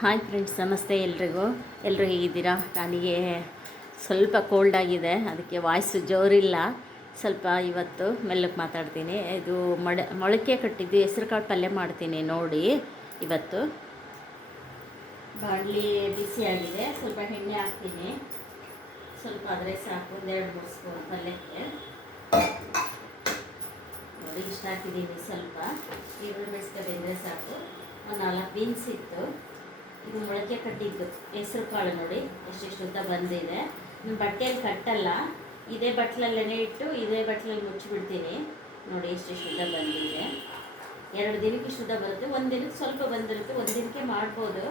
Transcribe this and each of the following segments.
Hi friends, ನಮಸ್ತೆ ಎಲ್ರಿಗೂ. ಎಲ್ಲರೂ ಹೇಗಿದ್ದೀರಾ? ನನಗೆ ಸ್ವಲ್ಪ ಕೋಲ್ಡ್ ಆಗಿದೆ, ಅದಕ್ಕೆ ವಾಯ್ಸು ಜೋರಿಲ್ಲ. ಸ್ವಲ್ಪ ಇವತ್ತು ಮೆಲ್ಲಕ್ಕೆ ಮಾತಾಡ್ತೀನಿ. ಇದು ಮೊಳಕೆ ಕಟ್ಟಿದ್ದು ಹೆಸರುಕಾಳು ಪಲ್ಯ ಮಾಡ್ತೀನಿ ನೋಡಿ. ಇವತ್ತು ಬಾಣಲಿ ಬಿಸಿಯಾಗಿದೆ, ಸ್ವಲ್ಪ ಎಣ್ಣೆ ಹಾಕ್ತೀನಿ. ಸ್ವಲ್ಪ ಆದರೆ ಸಾಕು, 1-2-3 ಸ್ಪೂನ್ ಪಲ್ಯಕ್ಕೆ ನೋಡಿ. ಇಷ್ಟ ಹಾಕಿದ್ದೀನಿ. ಸ್ವಲ್ಪ ಈರುಳ್ಳಿ ಬೆಳೆಸ್ಕೊಂಡ್ರೆ ಸಾಕು. ಒಂದು 4 ಬೀನ್ಸ್ ಇತ್ತು. ಇದು ಮೊಳಕೆ ಕಟ್ಟಿದ್ದು ಹೆಸರು ಕಾಳು ನೋಡಿ, ಎಷ್ಟೆಷ್ಟು ಉದ್ದ ಬಂದಿದೆ. ಬಟ್ಟೆಯಲ್ಲಿ ಕಟ್ಟಲ್ಲ, ಇದೇ ಬಟ್ಲಲ್ಲೇ ಇಟ್ಟು ಇದೇ ಬಟ್ಲಲ್ಲಿ ಮುಚ್ಚಿಬಿಡ್ತೀನಿ ನೋಡಿ. ಎಷ್ಟೆಷ್ಟು ಉದ್ದ ಬಂದಿದೆ. 2 ದಿನಕ್ಕೆ ಇಷ್ಟು ಉದ್ದ ಬರುತ್ತೆ. 1 ದಿನಕ್ಕೆ ಸ್ವಲ್ಪ ಬಂದಿರುತ್ತೆ. 1 ದಿನಕ್ಕೆ ಮಾಡ್ಬೋದು.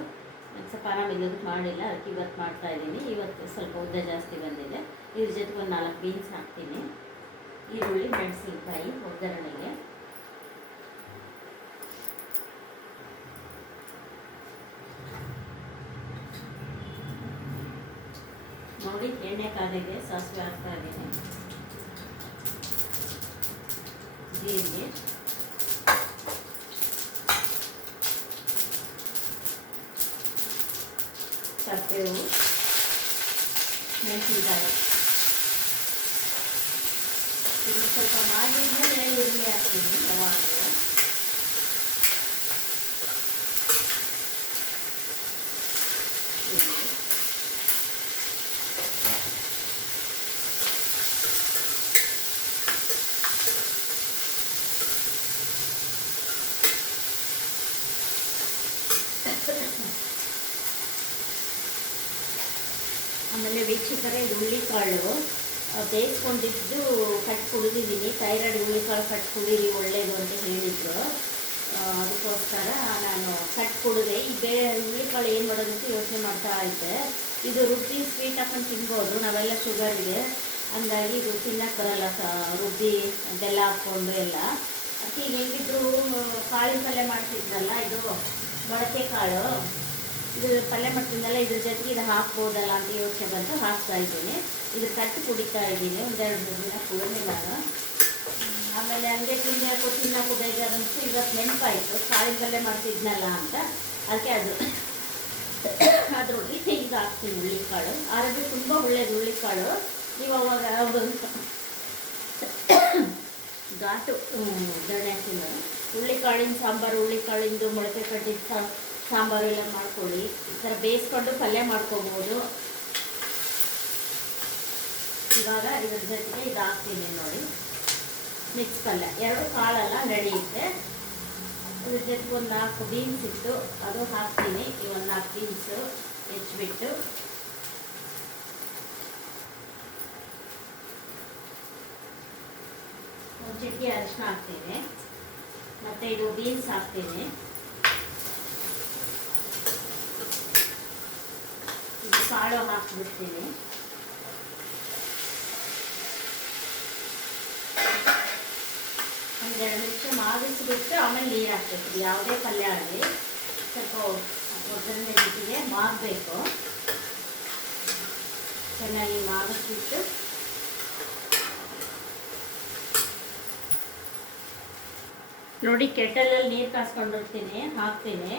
ಸ್ವಲ್ಪ ಆರಾಮಿಲ್ಲದಕ್ಕೆ ಮಾಡಿಲ್ಲ, ಅದಕ್ಕೆ ಇವತ್ತು ಮಾಡ್ತಾಯಿದ್ದೀನಿ. ಇವತ್ತು ಸ್ವಲ್ಪ ಉದ್ದ ಜಾಸ್ತಿ ಬಂದಿದೆ. ಇದ್ರ ಜೊತೆಗೆ ಒಂದು 4 ಬೀನ್ಸ್ ಹಾಕ್ತೀನಿ. ಈರುಳ್ಳಿ, ಮೆಣಸಿನ್ಕಾಯಿ ಒಗ್ಗರಣೆಗೆ. ನೋಡಿ, ಎಣ್ಣೆ ಕಾದಿದೆ, ಸಾಸಿವೆ ಹಾಕ್ತಾ ಇದ್ದೀನಿ. ಜೀರಿಗೆ, ಕರಿಬೇವು, ಮೆಣಸಿನ್ಕಾಯಿ. ಇದು ಸ್ವಲ್ಪ ಮಾಡಿದ್ಮೇಲೆ ಈರುಳ್ಳಿ ಹಾಕ್ತೀನಿ. ಯಾವಾಗ ಆಮೇಲೆ ವೀಕ್ಷಕರೇ, ಇದು ಹುಳ್ಳಿಕಾಳು ಬೇಯಿಸ್ಕೊಂಡಿದ್ದು ಕಟ್ ಕುಡಿದಿದ್ದೀನಿ. ಥೈರಾಯ್ಡ್ ಹುಳ್ಳಿಕಾಳು ಕಟ್ ಕುಡೀರಿ, ಒಳ್ಳೆಯದು ಅಂತ ಹೇಳಿದರು. ಅದಕ್ಕೋಸ್ಕರ ನಾನು ಕಟ್ ಕುಡಿದೆ. ಈ ಹುಳ್ಳಿಕಾಳು ಏನು ಮಾಡೋದು ಅಂತ ಯೋಚನೆ ಮಾಡ್ತಾ ಇದ್ದೆ. ಇದು ರುಬ್ಬಿ ಸ್ವೀಟ್ ಹಾಕೊಂಡು ತಿನ್ಬೋದು. ನಾವೆಲ್ಲ ಶುಗರ್ ಇದೆ, ಹಂಗಾಗಿ ಇದು ತಿನ್ನಕ್ಕೆ ಬರಲ್ಲ. ರುಬ್ಬಿ ಬೆಲ್ಲ ಹಾಕ್ಕೊಂಡು ಎಲ್ಲ. ಅದಕ್ಕೆ ಈಗ ಹೆಂಗಿದ್ರು ಕಾಳಿನ ಪಲ್ಯ ಮಾಡ್ತಿದ್ರಲ್ಲ, ಇದು ಮೊಳಕೆ ಕಾಳು, ಇದು ಪಲ್ಯ ಮಾಡ್ತಿದ್ದಲ್ಲ, ಇದ್ರ ಜೊತೆಗೆ ಇದು ಹಾಕ್ಬೋದಲ್ಲ ಅಂತ ಯೋಚನೆ ಬಂತು, ಹಾಕ್ತಾ ಇದ್ದೀನಿ. ಇದು ಕಟ್ಟು ಕುಡಿತಾ ಇದ್ದೀನಿ. 1-2 ದಿನ ಕುಡಿದೆ ನಾನು. ಆಮೇಲೆ ಹಂಗೆ ತಿನ್ನೋಕ್ಕೂ ಬೇಜಾರಂತೂ ಇವತ್ತು ನೆನಪಾಯಿತು, ಕಾಳಿನ ಪಲ್ಯ ಮಾಡ್ತಿದ್ನಲ್ಲ ಅಂತ. ಅದಕ್ಕೆ ಅದರೊಳಗೆ ಇದು ಹಾಕ್ತೀನಿ. ಹುಳ್ಳಿಕಾಳು ಆರೋಗ್ಯ ತುಂಬ ಒಳ್ಳೆಯದು ಹುಳ್ಳಿಕಾಳು. ನೀವು ಅವಾಗ ಘಾಟು ದಣೆ ಹಾಕ್ತೀನಿ. ಹುಳ್ಳಿಕಾಳಿನ ಸಾಂಬಾರು, ಹುಳ್ಳಿಕಾಳಿಂದು ಮೊಳಕೆ ಕಟ್ಟಿದ್ದು ಸಾಂಬಾರು ಎಲ್ಲ ಮಾಡ್ಕೊಳ್ಳಿ. ಈ ಥರ ಬೇಯಿಸ್ಕೊಂಡು ಪಲ್ಯ ಮಾಡ್ಕೊಬೋದು. ಇವಾಗ ಇದ್ರ ಜೊತೆಗೆ ಇದು ಹಾಕ್ತೀನಿ ನೋಡಿ, ಮಿಕ್ಸ್ ಪಲ್ಯ. 2 ಕಾಳಲ್ಲ ನಡೆಯುತ್ತೆ. ಇದ್ರ ಜೊತೆಗೆ ಒಂದು 4 ಬೀನ್ಸ್ ಇತ್ತು, ಅದು ಹಾಕ್ತೀನಿ. ಈ ಒಂದು 4 ಬೀನ್ಸು ಹೆಚ್ಚಿಬಿಟ್ಟು ಒಂದು ಚಿಟಿಕೆ ಅರಿಶಿನ ಹಾಕ್ತೀನಿ. ಮತ್ತು ಇದು ಬೀನ್ಸ್ ಹಾಕ್ತೀನಿ. ಇದು ಕಾಳು ಹಾಕ್ಬಿಡ್ತೀನಿ. ಒಂದು 2 ನಿಮಿಷ ಮಾಗಿಸ್ಬಿಟ್ಟು ಆಮೇಲೆ ನೀರು ಹಾಕ್ಬೇಕು. ಯಾವುದೇ ಪಲ್ಯ ಆಗಲಿ ಸ್ವಲ್ಪ ಒಗ್ಗರಣೆ ಜೊತೆಗೆ ಮಾಗಬೇಕು. ಚೆನ್ನಾಗಿ ಮಾಗಿಸ್ಬಿಟ್ಟು ನೋಡಿ, ಕೆಟಲಲ್ಲಿ ನೀರು ಕಾಸ್ಕೊಂಡಿರ್ತೀನಿ, ಹಾಕ್ತೀನಿ.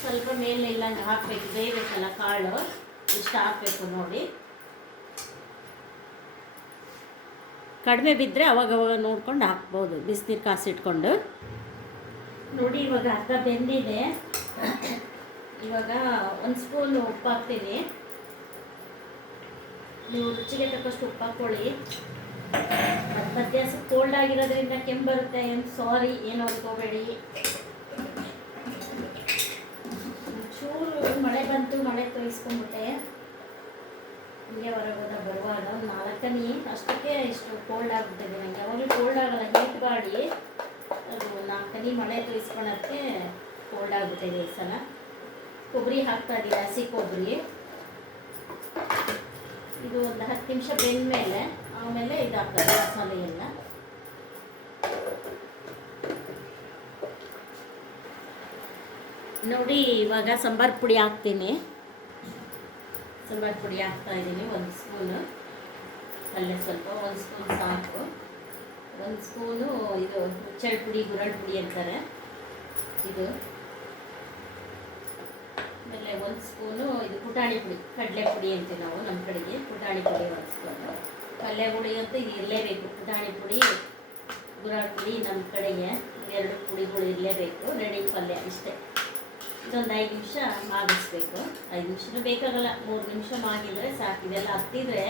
ಸ್ವಲ್ಪ ಮೇಲೆ ಇಲ್ಲಂಗೆ ಹಾಕಬೇಕು, ಬೇಯಬೇಕಲ್ಲ ಕಾಳು, ಇಷ್ಟು ಹಾಕಬೇಕು ನೋಡಿ. ಕಡಿಮೆ ಬಿದ್ದರೆ ಅವಾಗವಾಗ ನೋಡ್ಕೊಂಡು ಹಾಕ್ಬೋದು, ಬಿಸಿನೀರು ಕಾಸಿಟ್ಕೊಂಡು. ನೋಡಿ, ಇವಾಗ ಅರ್ಧ ಬೆಂದಿದೆ. ಇವಾಗ 1 ಸ್ಪೂನ್ ಉಪ್ಪು ಹಾಕ್ತೀನಿ. ನೀವು ರುಚಿಗೆ ತಕ್ಕಷ್ಟು ಉಪ್ಪು ಹಾಕ್ಕೊಳ್ಳಿ. ಮಧ್ಯ ಕೋಲ್ಡ್ ಆಗಿರೋದ್ರಿಂದ ಕೆಮ್ಮು ಬರುತ್ತೆ, ಸಾರಿ, ಏನು ಅನ್ಕೋಬೇಡಿ. ಚೂರು ಮಳೆ ಬಂತು, ಮಳೆ ತೊಯಿಸ್ಕೊಂಡ್ಬಿಟ್ಟೆ. ಹಿಂಗೆ ಹೊರಗೋದ ಬರುವಾಗ ಒಂದು 4 ಹನಿ ಅಷ್ಟಕ್ಕೆ ಇಷ್ಟು ಕೋಲ್ಡ್ ಆಗಿಬಿಟ್ಟಿದೆ. ನನಗೆ ಯಾವಾಗಲೂ ಕೋಲ್ಡ್ ಆಗಲ್ಲ, ಹೀಟ್ ಮಾಡಿ ಅದು 4 ಹನಿ ಮಳೆ ತೊಯಿಸ್ಕೊಳಕ್ಕೆ ಕೋಲ್ಡ್ ಆಗಿಬಿಟ್ಟಿದೆ ಈ ಸಲ. ಕೊಬ್ಬರಿ ಹಾಕ್ತಾ ಇದ್ದೀನಿ, ಹಸಿ ಕೊಬ್ಬರಿ. ಇದು ಒಂದು 10 ನಿಮಿಷ ಬೆಂದಮೇಲೆ ಆಮೇಲೆ ಇದು ಹಾಕ್ತಾರೆ ಮಸಾಲೆ ಎಲ್ಲ. ನೋಡಿ, ಇವಾಗ ಸಾಂಬಾರು ಪುಡಿ ಹಾಕ್ತೀನಿ. ಸಾಂಬಾರು ಪುಡಿ ಹಾಕ್ತಾ ಇದ್ದೀನಿ 1 ಸ್ಪೂನು. ಪಲ್ಯ ಸ್ವಲ್ಪ 1 ಸ್ಪೂನ್ ಸಾಕು. 1 ಸ್ಪೂನು ಇದು ಹುಚ್ಚಳ ಪುಡಿ, ಗುರಳ್ ಪುಡಿ ಅಂತಾರೆ ಇದು. ಆಮೇಲೆ 1 ಸ್ಪೂನು ಇದು ಪುಟಾಣಿ ಪುಡಿ, ಕಡಲೆ ಪುಡಿ ಅಂತೀವಿ ನಾವು ನಮ್ಮ ಕಡೆಗೆ. ಪುಟಾಣಿ ಪುಡಿ 1 ಸ್ಪೂನು. ಪಲ್ಯ ಪುಡಿ ಅಂತೂ ಇದು ಇರಲೇಬೇಕು. ಪುಟಾಣಿ ಪುಡಿ, ಗುರಾಳ್ ಪುಡಿ ನಮ್ಮ ಕಡೆಗೆ 2 ಪುಡಿಗಳು ಇರಲೇಬೇಕು. ರೆಡಿ ಪಲ್ಯ ಇಷ್ಟೇ. ಇದೊಂದು 5 ನಿಮಿಷ ಮಾಗಿಸ್ಬೇಕು. 5 ನಿಮಿಷನೂ ಬೇಕಾಗಲ್ಲ, 3 ನಿಮಿಷ ಮಾಗಿದರೆ ಸಾಕು. ಇದೆಲ್ಲ ಹತ್ತಿದ್ರೆ,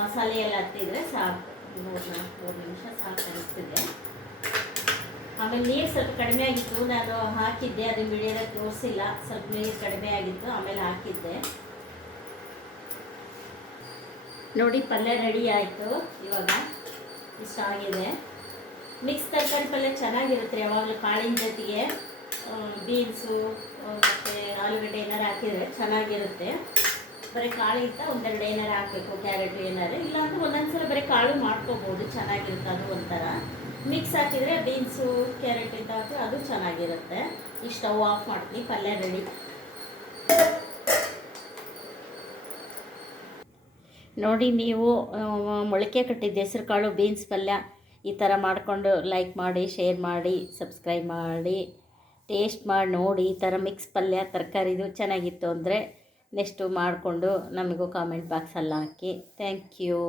ಮಸಾಲೆ ಎಲ್ಲ ಹತ್ತಿದ್ರೆ ಸಾಕು. 3 ನಿಮಿಷ ಸಾಕು ಅನಿಸ್ತಿದೆ. ಆಮೇಲೆ ನೀರು ಸ್ವಲ್ಪ ಕಡಿಮೆ ಆಗಿತ್ತು, ನಾನು ಹಾಕಿದ್ದೆ, ಅದು ವಿಡಿಯೋದಾಗ ತೋರಿಸಿಲ್ಲ. ಸ್ವಲ್ಪ ನೀರು ಕಡಿಮೆ ಆಗಿತ್ತು, ಆಮೇಲೆ ಹಾಕಿದ್ದೆ. ನೋಡಿ ಪಲ್ಯ ರೆಡಿ ಆಯಿತು. ಇವಾಗ ಇಷ್ಟ ಆಗಿದೆ. ಮಿಕ್ಸ್ ತರಕಾರಿ ಪಲ್ಯ ಚೆನ್ನಾಗಿರುತ್ತೆ. ಯಾವಾಗಲೂ ಕಾಳಿನ ಜೊತೆಗೆ ಬೀನ್ಸು ಮತ್ತು ಆಲೂಗಡ್ಡೆ ಏನಾರು ಹಾಕಿದರೆ ಚೆನ್ನಾಗಿರುತ್ತೆ. ಬರೀ ಕಾಳಿಗಿಂತ 1-2 ಏನಾರು ಹಾಕಬೇಕು, ಕ್ಯಾರೆಟು ಏನಾರು. ಇಲ್ಲಾಂದ್ರೆ ಒಂದೊಂದ್ಸಲ ಬರೀ ಕಾಳು ಮಾಡ್ಕೋಬೋದು, ಚೆನ್ನಾಗಿರುತ್ತೆ. ಅದು ಒಂಥರ ಮಿಕ್ಸ್ ಹಾಕಿದರೆ ಬೀನ್ಸು ಕ್ಯಾರೆಟ್ ಇಂತ ಹಾಕಿದ್ರೆ ಅದು ಚೆನ್ನಾಗಿರುತ್ತೆ. ಈ ಸ್ಟವ್ ಆಫ್ ಮಾಡ್ತೀನಿ. ಪಲ್ಯ ರೆಡಿ. ನೋಡಿ ನೀವು ಮೊಳಕೆ ಕಟ್ಟಿದ್ದ ಹೆಸ್ರು ಕಾಳು ಬೀನ್ಸ್ ಪಲ್ಯ ಈ ಥರ ಮಾಡಿಕೊಂಡು ಲೈಕ್ ಮಾಡಿ, ಶೇರ್ ಮಾಡಿ, ಸಬ್ಸ್ಕ್ರೈಬ್ ಮಾಡಿ, ಟೇಸ್ಟ್ ಮಾಡಿ ನೋಡಿ. ಈ ಥರ ಮಿಕ್ಸ್ ಪಲ್ಯ ತರಕಾರಿದು ಚೆನ್ನಾಗಿತ್ತು ಅಂದರೆ ನೆಕ್ಸ್ಟು ಮಾಡಿಕೊಂಡು ನಮಗೂ ಕಾಮೆಂಟ್ ಬಾಕ್ಸಲ್ಲಿ ಹಾಕಿ. Thank you.